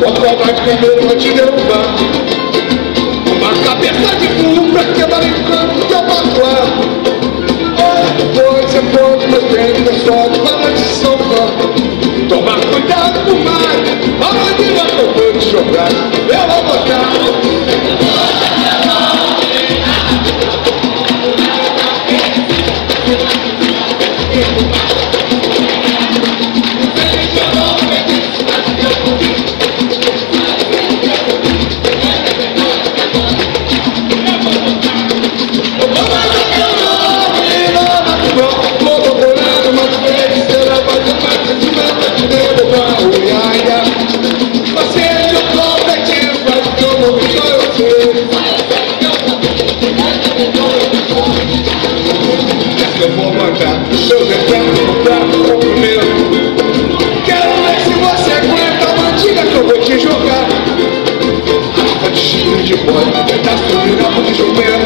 Bota o de cabelo, vai te derrubar. Uma cabeça de fumo pra quebrar em canto que eu bato lá. Você pode, mas tem que só para de salvar. Toma cuidado com o mar, aonde vai que eu vou te jogar. Eu vou botar. Quero ver se você aguenta a mantiga que eu vou te jogar. Arma de chifre de boi, tá subindo a mão de jumento.